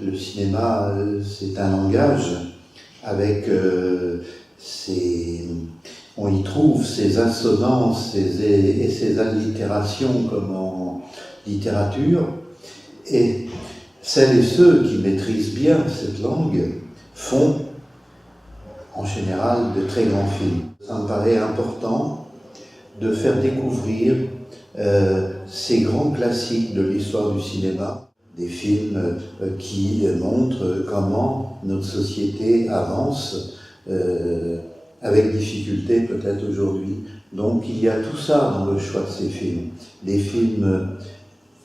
Le cinéma, c'est un langage avec on y trouve ses assonances et ses allitérations comme en littérature. Et celles et ceux qui maîtrisent bien cette langue font en général de très grands films. Ça me paraît important de faire découvrir ces grands classiques de l'histoire du cinéma, des films qui montrent comment notre société avance avec difficulté peut-être aujourd'hui. Donc il y a tout ça dans le choix de ces films. Des films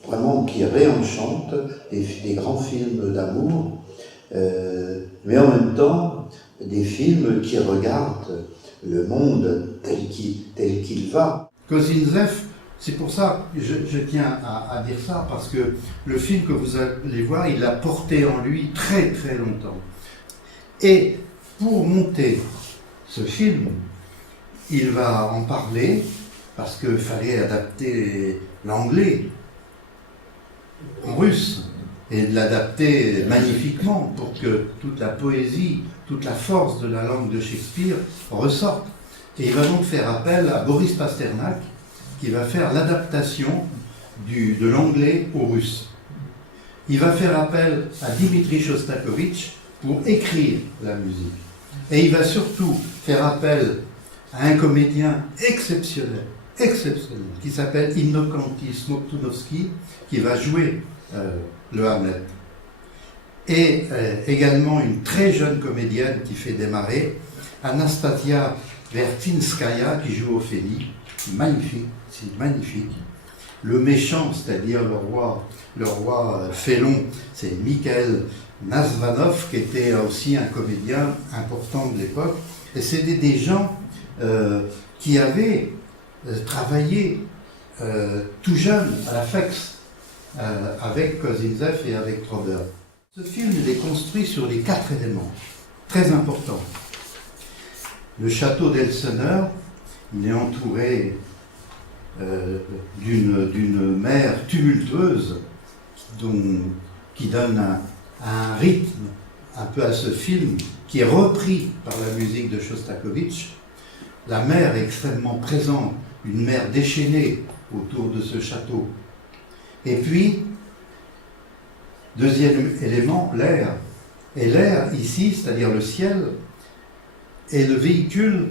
vraiment qui réenchantent, des grands films d'amour, mais en même temps des films qui regardent le monde tel qu'il va. Kozinzev, c'est pour ça que je tiens à dire ça, parce que le film que vous allez voir, il l'a porté en lui très très longtemps. Et pour monter ce film, il va en parler, parce qu'il fallait adapter l'anglais en russe, et de l'adapter magnifiquement pour que toute la poésie, toute la force de la langue de Shakespeare ressorte. Et il va donc faire appel à Boris Pasternak, qui va faire l'adaptation de l'anglais au russe. Il va faire appel à Dimitri Shostakovich pour écrire la musique. Et il va surtout faire appel à un comédien exceptionnel, qui s'appelle Innocenti Smoktunovsky, qui va jouer le Hamlet. Et également une très jeune comédienne qui fait démarrer, Anastasia Vertinskaya, qui joue Ophélie. Magnifique, c'est magnifique. Le méchant, c'est-à-dire le roi félon, c'est Mikhail Nazvanov, qui était aussi un comédien important de l'époque. Et c'était des gens qui avaient travaillé tout jeunes à la FEX avec Kozinzev et avec Trober. Ce film il est construit sur les 4 éléments, très importants. Le château d'Elseneur, il est entouré d'une mer tumultueuse qui donne un rythme un peu à ce film, qui est repris par la musique de Shostakovich. La mer est extrêmement présente, une mer déchaînée autour de ce château. Et puis, deuxième élément, l'air. Et l'air, ici, c'est-à-dire le ciel, est le véhicule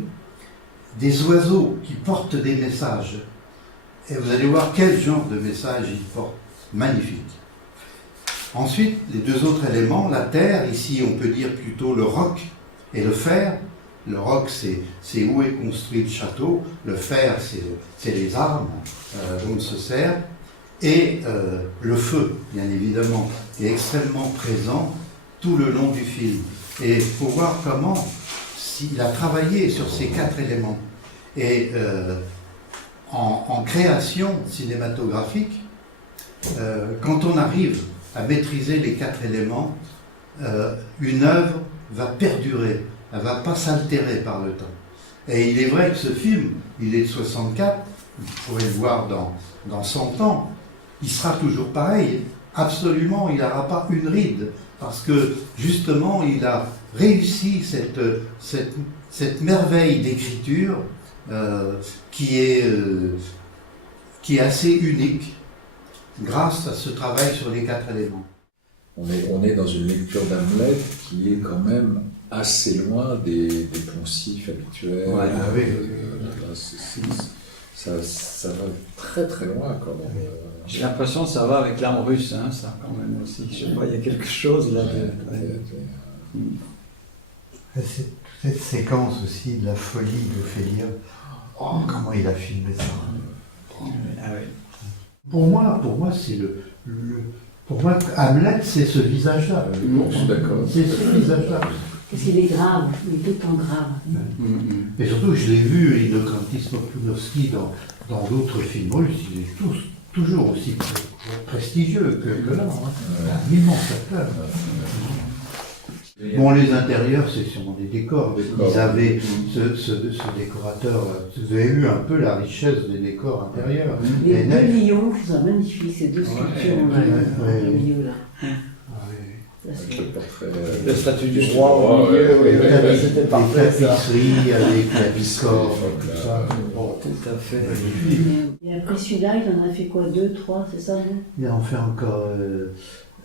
des oiseaux qui portent des messages. Et vous allez voir quel genre de message ils portent. Magnifique. Ensuite, les 2 autres éléments, la terre, ici on peut dire plutôt le roc et le fer. Le roc, c'est où est construit le château. Le fer, c'est les armes dont on se sert. Et le feu, bien évidemment, est extrêmement présent tout le long du film. Et il faut voir comment il a travaillé sur ces 4 éléments. Et en création cinématographique, quand on arrive à maîtriser les 4 éléments, une œuvre va perdurer, elle ne va pas s'altérer par le temps. Et il est vrai que ce film, il est de 64, vous pourrez le voir dans 100 ans, il sera toujours pareil. Absolument, il n'aura pas une ride, parce que justement, il a réussi cette merveille d'écriture qui est assez unique grâce à ce travail sur les 4 éléments. On est dans une lecture d'Hamlet qui est quand même assez loin des poncifs habituels. Ouais, oui. Ça va très très loin quand même. J'ai l'impression que ça va avec l'âme russe, hein, ça quand même aussi. Je sais pas, il y a quelque chose là de... Cette séquence aussi de la folie d'Ophélia, comment il a filmé ça. Ah oui. Pour moi, c'est pour moi, Hamlet, c'est ce visage-là. Je suis d'accord. C'est ce visage-là. Parce qu'il est grave, il est tout le temps grave. Et surtout, je l'ai vu, Innocenti Smoktunovsky, dans d'autres films russes, il est toujours aussi prestigieux que là. Un immense acteur. Bon, les intérieurs, c'est sûrement des décors. Ils avaient ce décorateur, vous avez eu un peu la richesse des décors intérieurs. Les 2 lions, c'est magnifique, ces 2 sculptures au milieu là. Avec le portrait. Le statut du roi au milieu, oui, oui, c'était Les parfait ça. tapisseries avec la biscore, Voilà. tout ça. Bon, Tout à fait. magnifique. Et après celui-là, il en a fait quoi? 2, 3, c'est ça, non? Il en fait encore.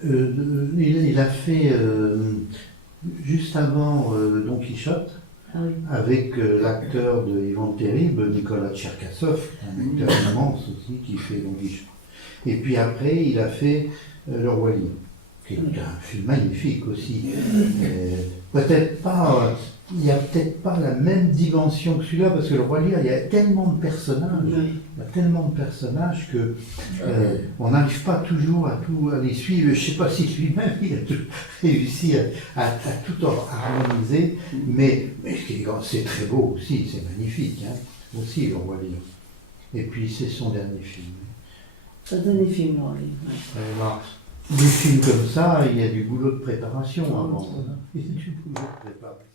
Il a fait juste avant Don Quichotte, Ah oui. avec l'acteur de Ivan le Terrible, Nicolas Tcherkassov, un acteur immense aussi, qui fait Don Quichotte. Et puis après, il a fait Le Roi Lion, qui est un film magnifique aussi. Peut-être pas, il n'y a peut-être pas la même dimension que celui-là, parce que Le Roi Lion, il y a tellement de personnages, Oui. il y a tellement de personnages que Ah, oui. on n'arrive pas toujours à les suivre. Je ne sais pas si lui-même il a réussi à tout harmoniser, mais c'est très beau aussi, c'est magnifique, hein, aussi Le Roi Lion. Et puis c'est son dernier film. Ça donne des films, là, oui. Ouais. Alors, des films comme ça, il y a du boulot de préparation avant. Il y a du boulot de préparation.